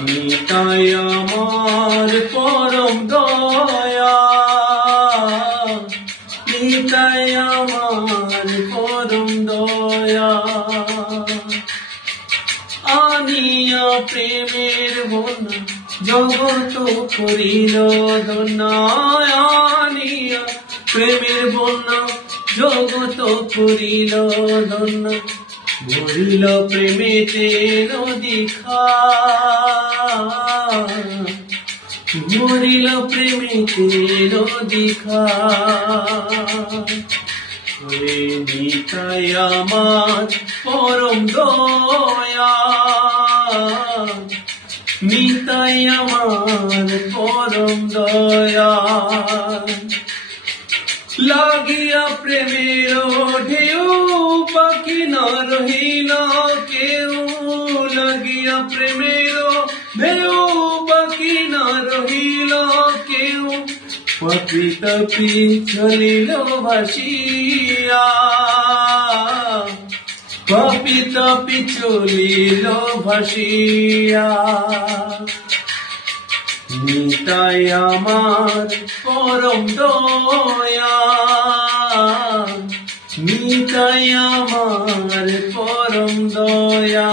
নিতাই আমার পরম দয়া, নিতাই আমার পরম দয়া। আনিয়া প্রেমের বন্যা জগৎ করিল ধন্য, আনিয়া প্রেমের বন্যা জগৎ করিল ধন্য। ভরিল প্রেমেতে নদী খাল, ভরিল প্রেমেতে নদী খাল। নিতাই আমার পরম দয়া, নিতাই আমার পরম দয়া। লাগিয়া প্রেমের ঢেউ পাখি না রহিল কেউ, লাগিয়া প্রেমের ঢেউ পাখি না রহিল কেউ। পাপি তাপি চলিল ভাসিয়া, পাপি তাপি চলিল ভাসিয়া। নিতাই আমার পরম দয়া, নিতাই আমার পরম দয়া।